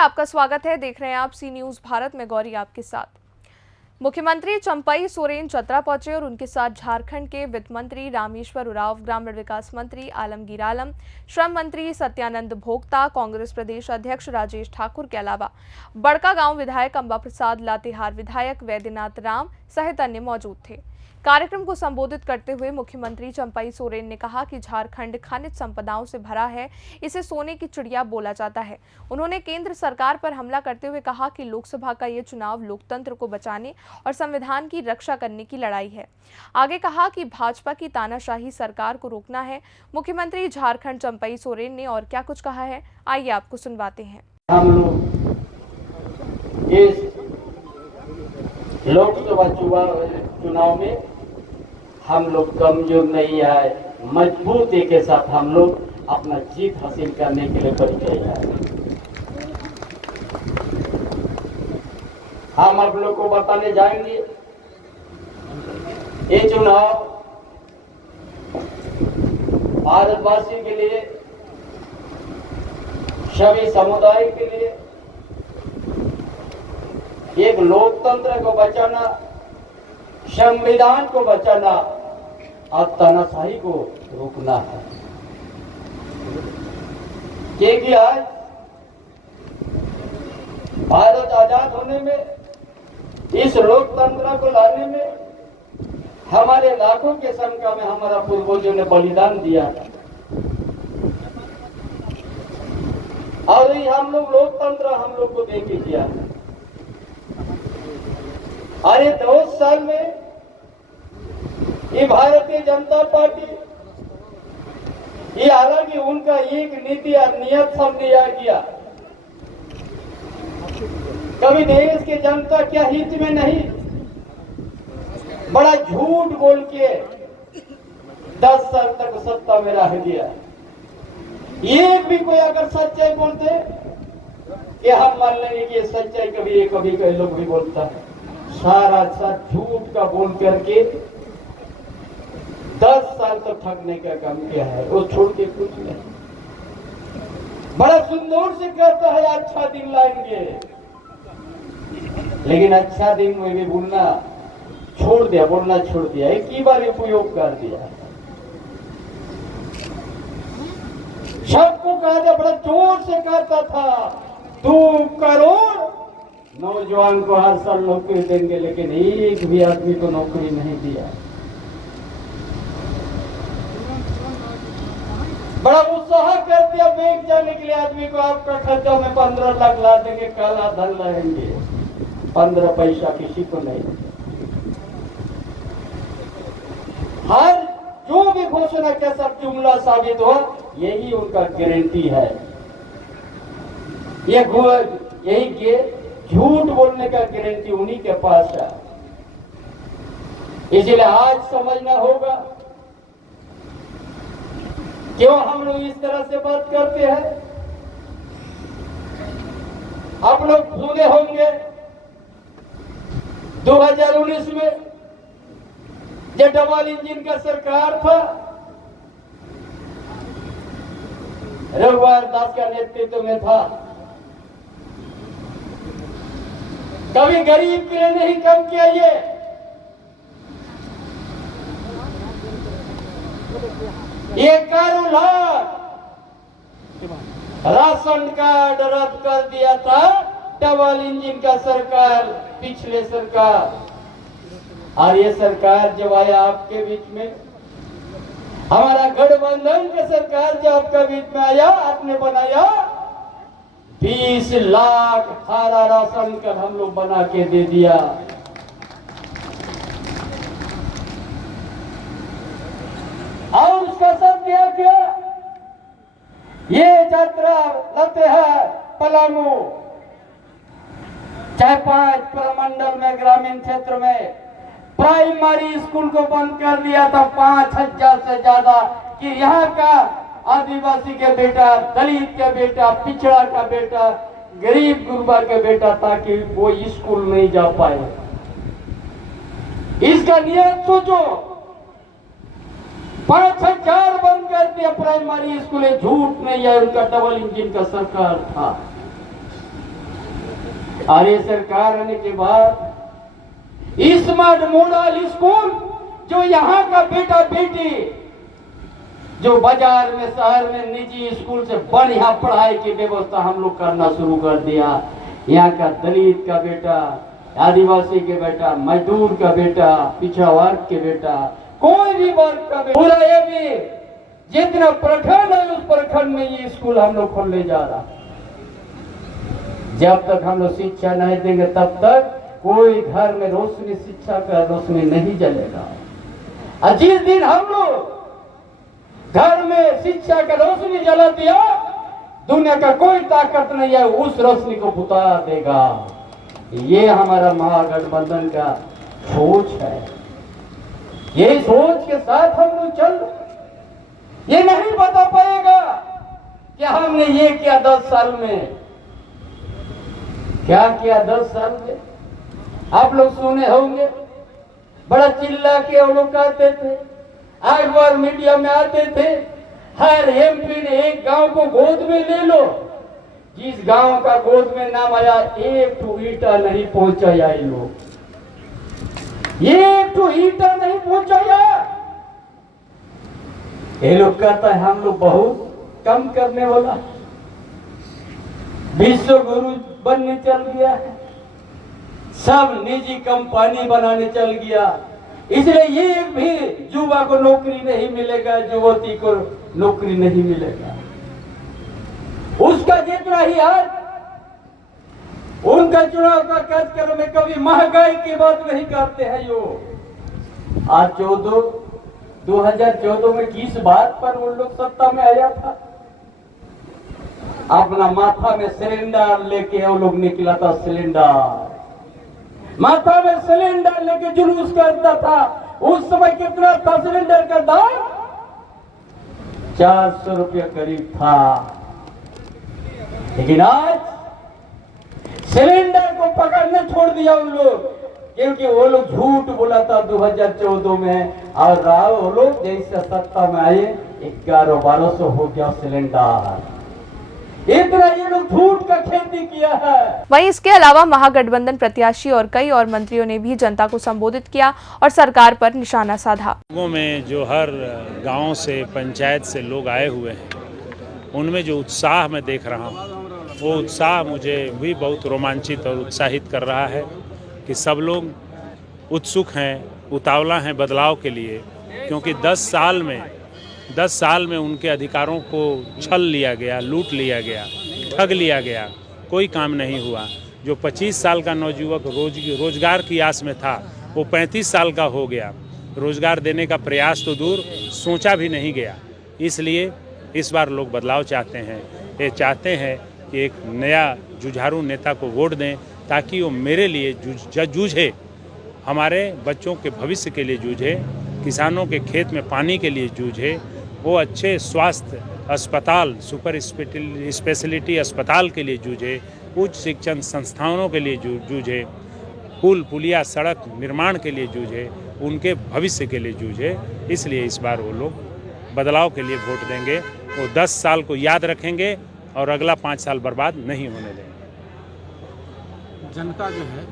आपका स्वागत है। देख रहे हैं आप सी न्यूज भारत में। गौरी आपके साथ। मुख्यमंत्री चंपई सोरेन चतरा पहुंचे और उनके साथ झारखंड के वित्त मंत्री रामेश्वर उरांव, ग्रामीण विकास मंत्री आलमगीर आलम, श्रम मंत्री सत्यानंद भोक्ता, कांग्रेस प्रदेश अध्यक्ष राजेश ठाकुर के अलावा बड़कागांव विधायक अंबा प्रसाद, लातेहार विधायक वैद्यनाथ राम सहित अन्य मौजूद थे। कार्यक्रम को संबोधित करते हुए मुख्यमंत्री चंपई सोरेन ने कहा कि झारखंड खनिज संपदाओं से भरा है, इसे सोने की चिड़िया बोला जाता है। उन्होंने केंद्र सरकार पर हमला करते हुए कहा कि लोकसभा का ये चुनाव लोकतंत्र को बचाने और संविधान की रक्षा करने की लड़ाई है। आगे कहा कि भाजपा की तानाशाही सरकार को रोकना है। मुख्यमंत्री झारखंड चंपई सोरेन ने और क्या कुछ कहा है, आइए आपको सुनवाते हैं। हम लोग इस लोकसभा चुनाव में हम लोग कमजोर नहीं आए, मजबूती के साथ हम लोग अपना जीत हासिल करने के लिए परिचय आए। हम आप लोग को बताने जाएंगे ये चुनाव भारतवासी के लिए, सभी समुदाय के लिए एक लोकतंत्र को बचाना, संविधान को बचाना और तानाशाही को रोकना है। क्योंकि आज भारत आजाद होने में, इस लोकतंत्र को लाने में हमारे लाखों के संख्या में हमारा पूर्वजों ने बलिदान दिया है। और ये हम लोग लोकतंत्र हम लोग को दे के दिया है। अरे 2 साल में ये भारतीय जनता पार्टी, ये हालांकि उनका एक नीति और नियत सब लिया गया, कभी देश के जनता के हित में नहीं, बड़ा झूठ बोल के 10 साल तक सत्ता में रह गया। एक भी कोई अगर सच्चाई बोलते कि हम मान लेंगे कि ये सच्चाई, कभी कई लोग भी बोलता है, सारा झूठ का बोल करके 10 साल तक ठगने का काम किया है, वो छोड़ के कुछ नहीं। बड़ा सुंदर से कहता है अच्छा दिन लाएंगे, लेकिन अच्छा दिन में भी बोलना छोड़ दिया, बोलना छोड़ दिया, एक ही बार उपयोग कर दिया। सबको कहा था, बड़ा जोर से कहता था 2 करोड़ नौजवान को हर साल नौकरी देंगे, लेकिन एक भी आदमी को नौकरी नहीं दिया। बड़ा उत्साह कर दिया बैंक जाने के लिए आदमी को, आपका खर्चा में 15 लाख ला देंगे, काला धन लाएंगे, 15 पैसा किसी को नहीं। हर जो भी घोषणा के सब जुमला साबित हो, यही उनका गारंटी है। यही झूठ बोलने का गारंटी उन्हीं के पास है। इसलिए आज समझना होगा क्यों हम लोग इस तरह से बात करते हैं। आप लोग भूले होंगे 2019 में जब डबल इंजन का सरकार था, रघुवर दास का नेतृत्व में था, कभी गरीब के लिए नहीं कम किया। ये 11 लाख राशन कार्ड रद्द कर दिया था डबल इंजन का सरकार, पिछले सरकार। और ये सरकार जब आया आपके बीच में, हमारा गठबंधन का सरकार जब आपके बीच में आया, आपने बनाया 20 लाख हरा राशन कार्ड हम लोग बना के दे दिया। और उसका सब क्या ये यात्रा लातेहार, पलामू, चाहे 5 प्रमंडल में, ग्रामीण क्षेत्र में प्राइमरी स्कूल को बंद कर दिया था 5000 से ज्यादा, कि यहाँ का आदिवासी के बेटा, दलित के बेटा, पिछड़ा का बेटा, गरीब गुरबा के बेटा, ताकि वो स्कूल नहीं जा पाए। इसका नियत सोचो, 5000 बंद कर दिया प्राइमरी स्कूल। झूठ नहीं है, उनका डबल इंजन का सरकार था। और ये सरकार आने के बाद स्मार्ट मॉडल स्कूल, जो यहाँ का बेटा बेटी जो बाजार में शहर में निजी स्कूल से बढ़िया पढ़ाई की व्यवस्था हम लोग करना शुरू कर दिया। यहाँ का दलित का बेटा, आदिवासी के बेटा, मजदूर का बेटा, पिछड़ा वर्ग के बेटा, कोई भी वर्ग का बेटा, पूरा ये भी जितना प्रखंड है उस प्रखंड में ये स्कूल हम लोग खोलने जा रहा। जब तक हम लोग शिक्षा नहीं देंगे तब तक कोई घर में रोशनी, शिक्षा का रोशनी नहीं जलेगा। और जिस दिन हम लोग घर में शिक्षा का रोशनी जला दिया, दुनिया का कोई ताकत नहीं है उस रोशनी को बुता देगा। ये हमारा महागठबंधन का सोच है। ये सोच के साथ हम लोग चल, ये नहीं बता पाएगा कि हमने ये किया 10 साल में, क्या किया 10 साल में। आप लोग सुने होंगे, बड़ा चिल्ला के वो लोग कहते थे, अखबार मीडिया में आते थे, हर एमपी ने एक गांव को गोद में ले लो। जिस गांव का गोद में नाम आया, एक ठो ईटा नहीं पहुंचाया ये लोग, एक ठो ईटा नहीं पहुंचाया। ये लोग कहता है हम लोग बहुत कम करने वाला, विश्व गुरु बनने चल गया है, सब निजी कंपनी बनाने चल गया, इसलिए ये भी युवा को नौकरी नहीं मिलेगा, युवती को नौकरी नहीं मिलेगा। उसका जितना ही हाल, उनका चुनाव का कार्यक्रम में कभी महंगाई की बात नहीं करते हैं। यो आज 2014 में किस बात पर उन लोग सत्ता में आया था? अपना माथा में सिलेंडर लेके वो लोग निकला था, सिलेंडर माथा में सिलेंडर लेके जुलूस करता था। उस समय कितना था सिलेंडर का दाम? 400 रुपया करीब था। लेकिन आज सिलेंडर को पकड़ने छोड़ दिया उन लोग, क्योंकि वो लोग झूठ बोला था 2014 में, और वो लोग जैसे सत्ता में आए 1100-1200 हो गया सिलेंडर। इतना ये लोग झूठ का खेती किया है। वहीं इसके अलावा महागठबंधन प्रत्याशी और कई और मंत्रियों ने भी जनता को संबोधित किया और सरकार पर निशाना साधा। लोगों में जो हर गांव से, पंचायत से लोग आए हुए हैं, उनमें जो उत्साह मैं देख रहा हूं, वो उत्साह मुझे भी बहुत रोमांचित और उत्साहित कर रहा है कि सब लोग उत्सुक हैं, उतावला हैं बदलाव के लिए, क्योंकि 10 साल में उनके अधिकारों को छल लिया गया, लूट लिया गया, ठग लिया गया, कोई काम नहीं हुआ। जो 25 साल का नौजुवक रोजगार की आस में था, वो 35 साल का हो गया। रोजगार देने का प्रयास तो दूर, सोचा भी नहीं गया। इसलिए इस बार लोग बदलाव चाहते हैं। ये चाहते हैं कि एक नया जुझारू नेता को वोट दें, ताकि वो मेरे लिए जूझे, हमारे बच्चों के भविष्य के लिए जूझे, किसानों के खेत में पानी के लिए जूझे, वो अच्छे स्वास्थ्य अस्पताल, सुपर स्पेशलिटी अस्पताल के लिए जूझे, उच्च शिक्षण संस्थानों के लिए जूझे, पुल पुलिया सड़क निर्माण के लिए जूझे, उनके भविष्य के लिए जूझे। इसलिए इस बार वो लोग बदलाव के लिए वोट देंगे। वो 10 साल को याद रखेंगे और अगला 5 साल बर्बाद नहीं होने देंगे। जनता जो है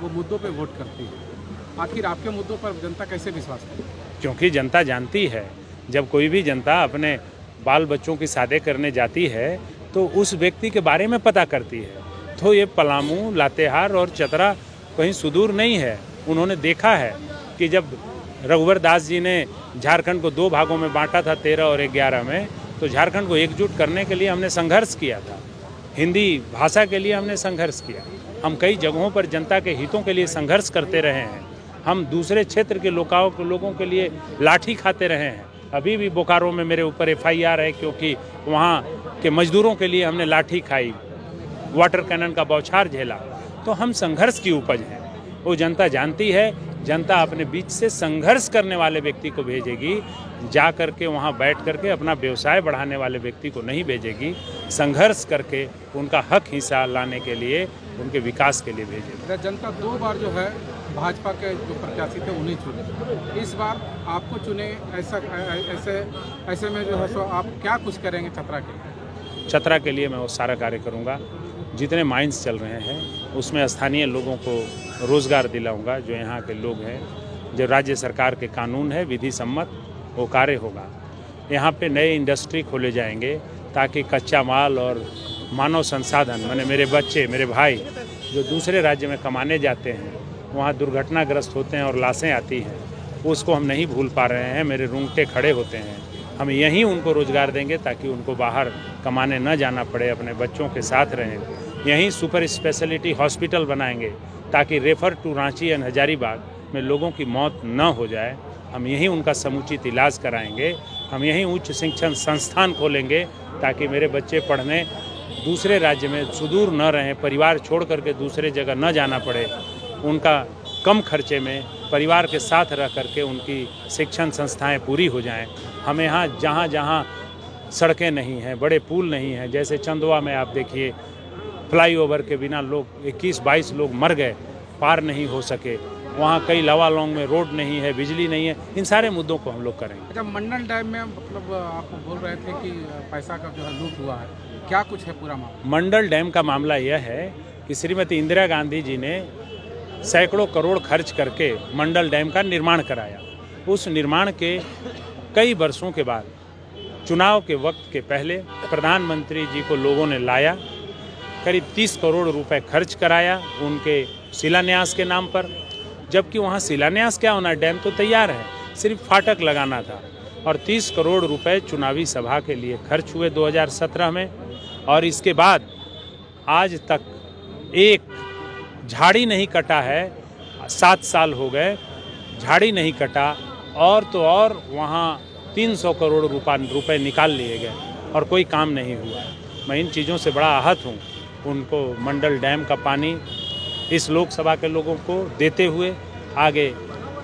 वो मुद्दों पे वोट करती है, आखिर आपके मुद्दों पर जनता कैसे विश्वास करे? क्योंकि जनता जानती है, जब कोई भी जनता अपने बाल बच्चों की शादी करने जाती है तो उस व्यक्ति के बारे में पता करती है। तो ये पलामू, लातेहार और चतरा कहीं सुदूर नहीं है। उन्होंने देखा है कि जब रघुवर दास जी ने झारखंड को 2 भागों में बांटा था 13 और 11 में, तो झारखंड को एकजुट करने के लिए हमने संघर्ष किया था। हिंदी भाषा के लिए हमने संघर्ष किया। हम कई जगहों पर जनता के हितों के लिए संघर्ष करते रहे हैं। हम दूसरे क्षेत्र के लोगों के लिए लाठी खाते रहे हैं। अभी भी बोकारो में मेरे ऊपर FIR है, क्योंकि वहाँ के मजदूरों के लिए हमने लाठी खाई, वाटर कैनन का बौछार झेला। तो हम संघर्ष की उपज हैं, वो जनता जानती है। जनता अपने बीच से संघर्ष करने वाले व्यक्ति को भेजेगी, जा करके वहाँ बैठ करके अपना व्यवसाय बढ़ाने वाले व्यक्ति को नहीं भेजेगी। संघर्ष करके उनका हक हिस्सा लाने के लिए, उनके विकास के लिए भेजेगी। जनता 2 बार जो है भाजपा के जो प्रत्याशी थे उन्हें चुने, इस बार आपको चुने, ऐसे में जो है सो आप क्या कुछ करेंगे छतरा के लिए? छतरा के लिए मैं वो सारा कार्य करूँगा। जितने माइंस चल रहे हैं उसमें स्थानीय लोगों को रोज़गार दिलाऊंगा। जो यहाँ के लोग हैं, जो राज्य सरकार के कानून है विधि सम्मत वो कार्य होगा। यहाँ पे नए इंडस्ट्री खोले जाएंगे ताकि कच्चा माल और मानव संसाधन माने मेरे बच्चे मेरे भाई जो दूसरे राज्य में कमाने जाते हैं वहाँ दुर्घटनाग्रस्त होते हैं और लाशें आती हैं, उसको हम नहीं भूल पा रहे हैं। मेरे रूंगटे खड़े होते हैं। हम यहीं उनको रोज़गार देंगे ताकि उनको बाहर कमाने न जाना पड़े, अपने बच्चों के साथ रहें। यहीं सुपर स्पेशलिटी हॉस्पिटल बनाएंगे ताकि refer to Ranchi and Hazaribagh में लोगों की मौत न हो जाए। हम यहीं उनका समुचित इलाज कराएंगे। हम यहीं उच्च शिक्षण संस्थान खोलेंगे ताकि मेरे बच्चे पढ़ने दूसरे राज्य में सुदूर न रहें, परिवार छोड़ करके दूसरे जगह न जाना पड़े। उनका कम खर्चे में परिवार के साथ रह करके उनकी शिक्षण संस्थाएं पूरी हो जाएं। हमें यहाँ जहाँ जहाँ सड़कें नहीं हैं, बड़े पुल नहीं हैं, जैसे चंदवा में आप देखिए फ्लाईओवर के बिना लोग 21-22 लोग मर गए, पार नहीं हो सके। वहाँ कई लावालौंग में रोड नहीं है, बिजली नहीं है। इन सारे मुद्दों को हम लोग करेंगे। अच्छा, मंडल डैम में मतलब आप बोल रहे थे कि पैसा का जो है लूट हुआ है, क्या कुछ है पूरा मामला? मंडल डैम का मामला यह है कि श्रीमती इंदिरा गांधी जी ने सैकड़ों करोड़ खर्च करके मंडल डैम का निर्माण कराया। उस निर्माण के कई वर्षों के बाद चुनाव के वक्त के पहले प्रधानमंत्री जी को लोगों ने लाया, करीब 30 करोड़ रुपए खर्च कराया उनके शिलान्यास के नाम पर। जबकि वहाँ शिलान्यास क्या होना, डैम तो तैयार है, सिर्फ फाटक लगाना था। और 30 करोड़ रुपए चुनावी सभा के लिए खर्च हुए 2017 में। और इसके बाद आज तक एक झाड़ी नहीं कटा है। 7 साल हो गए, झाड़ी नहीं कटा। और तो और वहाँ 300 करोड़ रुपए निकाल लिए गए और कोई काम नहीं हुआ। मैं इन चीज़ों से बड़ा आहत हूँ। उनको मंडल डैम का पानी इस लोकसभा के लोगों को देते हुए आगे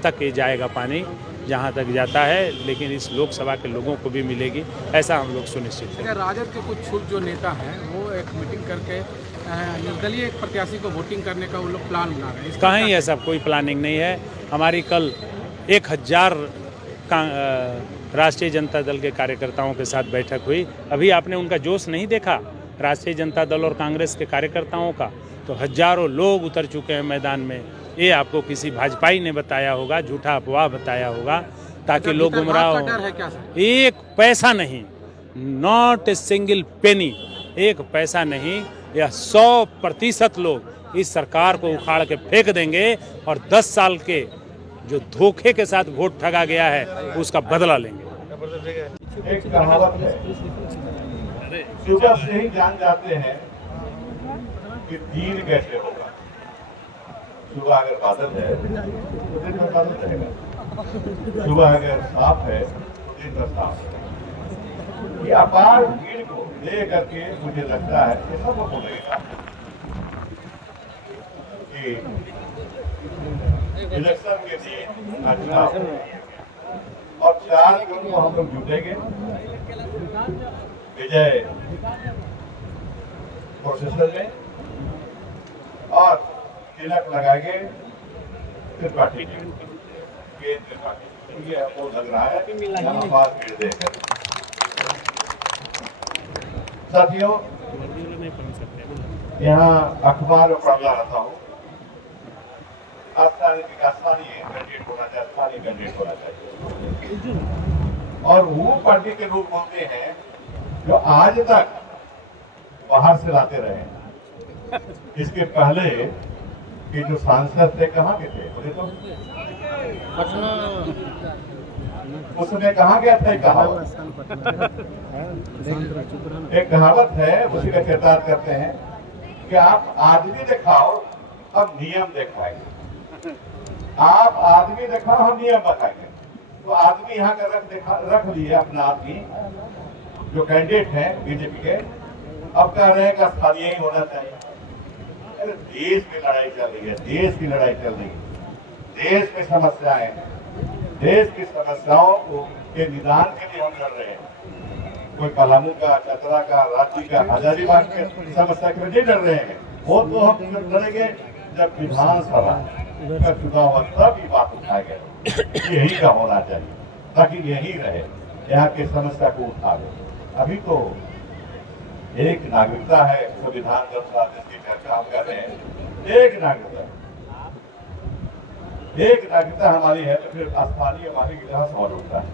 तक ये जाएगा पानी जहाँ तक जाता है, लेकिन इस लोकसभा के लोगों को भी मिलेगी, ऐसा हम लोग सुनिश्चित करें। राजद के कुछ छूट जो नेता हैं वो एक मीटिंग करके निर्दलीय एक प्रत्याशी को वोटिंग करने का वो लोग प्लान बना रहे हैं। कहीं ऐसा कोई प्लानिंग नहीं है। हमारी कल 1000 राष्ट्रीय जनता दल के कार्यकर्ताओं के साथ बैठक हुई। अभी आपने उनका जोश नहीं देखा राष्ट्रीय जनता दल और कांग्रेस के कार्यकर्ताओं का? तो हजारों लोग उतर चुके हैं मैदान में। ये आपको किसी भाजपाई ने बताया होगा, झूठा अफवाह बताया होगा ताकि लोग गुमराह हो। एक पैसा नहीं, नॉट ए सिंगल पेनी, एक पैसा नहीं। यह 100% लोग इस सरकार को उखाड़ के फेंक देंगे और 10 साल के जो धोखे के साथ वोट ठगा गया है उसका बदला लेंगे। एक कहावत है, सुबह से ही जान जाते हैं कि दिन कैसे होगा। सुबह अगर बादल है तो दिन में बादल रहेगा, सुबह अगर साफ है तो दिन में साफ है। ये अपार भीड़ को ले करके मुझे लगता है कि सबको बोलेगा कि इलेक्शन के दिन अच्छा और 4 जून को हम लोग जुटेंगे विजय प्रोसेसर में और तिलक लगाएंगे फिर पार्टी केंद्र पार्टी। ये हमको लग रहा है यहाँ बात भीड़ देकर। साथियों, यहाँ अखबार में पढ़ रहा हूँ, स्थानीय कैंडिडेट होना चाहिए, स्थानीय कैंडिडेट होना चाहिए। और वो पार्टी के लोग बोलते हैं जो आज तक बाहर से लाते रहे हैं। इसके पहले कि जो सांसद थे कहाँ के थे, बोले तो उसमें कहाँ गया था? एक कहावत है, उसी का किरदार करते हैं कि आप आदमी दिखाओ अब नियम दिखाएंगे। आप आदमी दिखाओ हम नियम बताएंगे। तो आदमी यहाँ का रख लिए अपना आदमी जो कैंडिडेट है बीजेपी के, अब कह रहे हैं कि स्थानीय ही होना चाहिए। अरे देश में लड़ाई चल रही है, देश की लड़ाई चल रही है, देश में समस्याएं, देश की समस्याओं को के निदान के लिए हम लड़ रहे हैं। कोई पलामू का, चतरा का, रांची का, हजारीबाग के समस्या के लिए लड़ रहे हैं। वो तो हम लड़ेंगे जब विधानसभा का चुनाव हुआ तब ये बात उठाएंगे। यही का होना चाहिए ताकि यही रहे, यहाँ की समस्या को उठावे। अभी तो एक नागरिकता है, संविधान के अनुसार जिसकी चर्चा हम कर रहे हैं, एक नागरिकता हमारी है, तो फिर स्थानीय वाली की जहाँ सवाल उठता है।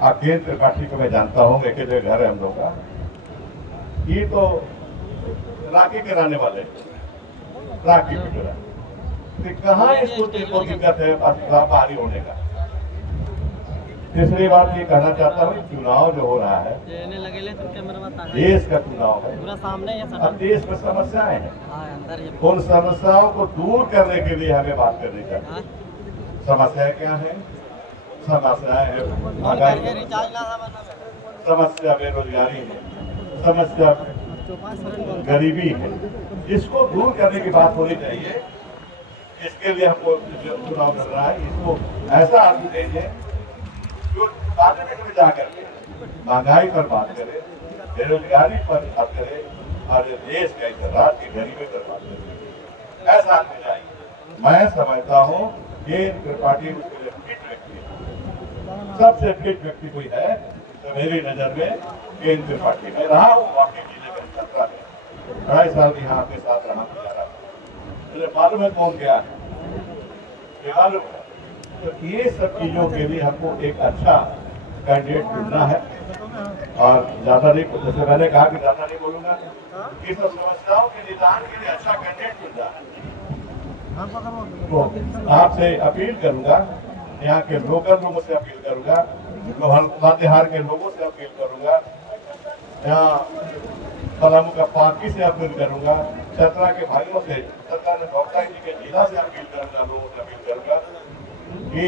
आप केंद्र त्रिपाठी को मैं जानता हूँ, एक जो घर है हम लोग का, ये तो राखी कराने वाले, राखी करा, तो कहाँ इसको दिक्कत है बाहरी होने का। तीसरी बात ये कहना चाहता हूँ, चुनाव जो हो रहा है, देश का चुनाव है, अब देश में समस्याएं हैं, उन समस्याओं को दूर करने के लिए हमें बात करनी चाहिए। समस्याएं क्या है? समस्याएं है महंगाई, समस्या बेरोजगारी है, समस्या गरीबी है, इसको दूर करने की बात होनी चाहिए। इसके लिए हमको चुनाव कर रहा है, इसको ऐसा आदमी देंगे जो पार्लियामेंट में जाकर के महंगाई पर बात करे, बेरोजगारी पर बात करे और देश के राज्य की गरीबी पर बात करे, ऐसा आदमी चाहिए। मैं समझता हूँ केंद्र त्रिपाठी उसके लिए फिट व्यक्ति है, सबसे फिट व्यक्ति कोई है तो मेरी नजर में केंद्र त्रिपाठी में रहा हूँ। वाकई जिले में 2.5 साल यहाँ आपके साथ रहा गुजारा, मुझे मालूम है कौन क्या है, मालूम है। तो ये सब चीजों के लिए हमको एक अच्छा कैंडिडेट चुनना है और ज्यादा नहीं, जैसे मैंने कहा कि ज्यादा नहीं बोलूंगा, ये सब समस्याओं के निदान के लिए अच्छा कैंडिडेट चुनना है। तो आपसे अपील करूंगा, यहाँ के लोकल लोगों से अपील करूंगा, लातेहार के लोगों से अपील करूंगा, यहाँ पलामू का पार्टी से अपील करूंगा, चतरा के भाइयों से, चतरा में गौता जी के जिला से अपील करूंगा, लोगों से अपील करूंगा कि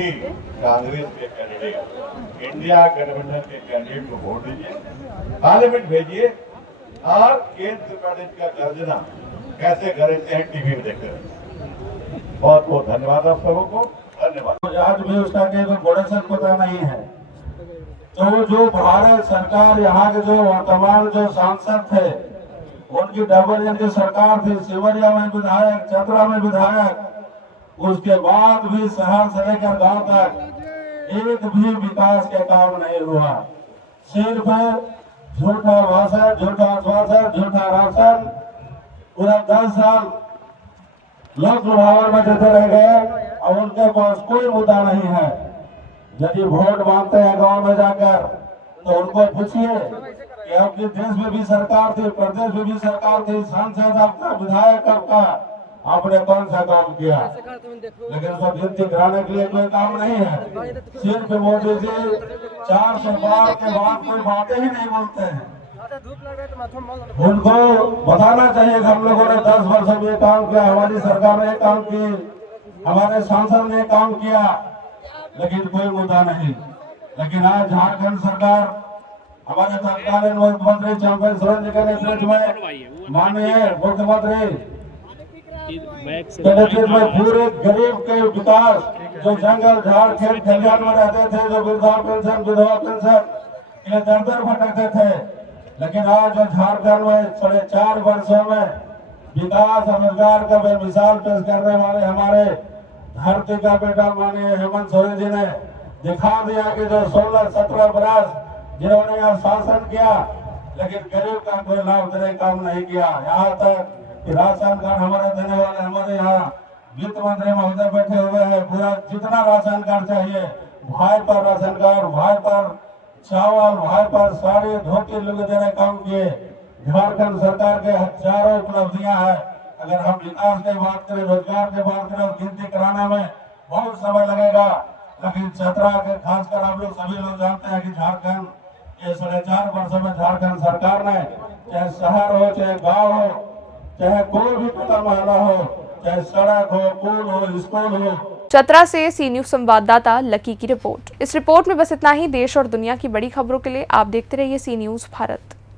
कांग्रेस के कैंडिडेट, इंडिया गठबंधन के कैंडिडेट को वोट दीजिए, पार्लियामेंट भेजिए और केंद्र प्रदेश का गर्जना कैसे करते हैं टीवी में देखते हैं। बहुत बहुत धन्यवाद आप सबों को, धन्यवाद। आज भी उसका कोई प्रोडक्शन पता नहीं है। तो जो भारत सरकार, यहाँ के जो वर्तमान जो सांसद थे, उनकी डबल इंजन की सरकार थी, सिमरिया में विधायक, चतरा में विधायक, उसके बाद भी शहर से लेकर गांव तक एक भी विकास के काम नहीं हुआ। सिर्फ झूठा भाषण, झूठा आश्वासन, झूठा राशन, पूरा 10 साल लोक लुभावन में देते रह गए और उनके पास कोई मुद्दा नहीं है। यदि वोट मांगते हैं गांव में जाकर तो उनको पूछिए कि आपके देश में भी सरकार थी, प्रदेश में भी सरकार थी, सांसद आपका, विधायक आपका, आपने कौन सा काम किया? लेकिन सब गिनती कराने के लिए कोई काम नहीं है। सिर्फ मोदी जी 400 पार के बाद कोई बातें ही नहीं बोलते हैं। उनको बताना चाहिए कि हम लोगों ने 10 वर्ष में ये काम किया, हमारी सरकार ने काम की, हमारे सांसद ने काम किया, लेकिन कोई मुद्दा नहीं। लेकिन आज झारखंड सरकार, हमारे तत्कालीन मुख्यमंत्री चंपई सोरेन जी के नेतृत्व में माननीय मुख्यमंत्री के नेतृत्व में पूरे गरीब के विकास, जो जंगल झाड़ खेत खलिहान में रहते थे, जो वृद्धा पेंशन, विधवा पेंशन के दर भटकते थे, लेकिन आज जो झारखंड में 4.5 वर्षों में विकास और रोजगार का बेमिसाल पेश करने वाले हमारे धरती का बेटा माननीय हेमंत सोरेन जी ने दिखा दिया कि जो 16-17 वर्ष जिन्होंने यहाँ शासन किया, लेकिन गरीब का कोई लाभ देने काम नहीं किया। यहाँ तक कि राशन कार्ड हमारे देने वाले, हमारे यहाँ वित्त मंत्री महोदय बैठे हुए हैं, पूरा जितना राशन कार्ड चाहिए, भाई पर राशन कार्ड, भाई पर चावल, भाई पर साड़ी, धोती, लुंगी देने काम किए। झारखंड सरकार के हजारों उपलब्धियां हैं। अगर हम विकास की बात करें, रोजगार की बात करें, गिनती कराने में बहुत समय लगेगा, लेकिन चतरा के खासकर आप लोग सभी लोग जानते हैं कि झारखंड ये 4.5 वर्षों में झारखंड सरकार ने, चाहे शहर हो, चाहे गांव हो, चाहे कोई भी टोला मोहल्ला हो, चाहे सड़क हो, पुल हो, स्कूल हो। चतरा से सी न्यूज संवाददाता लकी की रिपोर्ट। इस रिपोर्ट में बस इतना ही। देश और दुनिया की बड़ी खबरों के लिए आप देखते रहिए सी न्यूज भारत।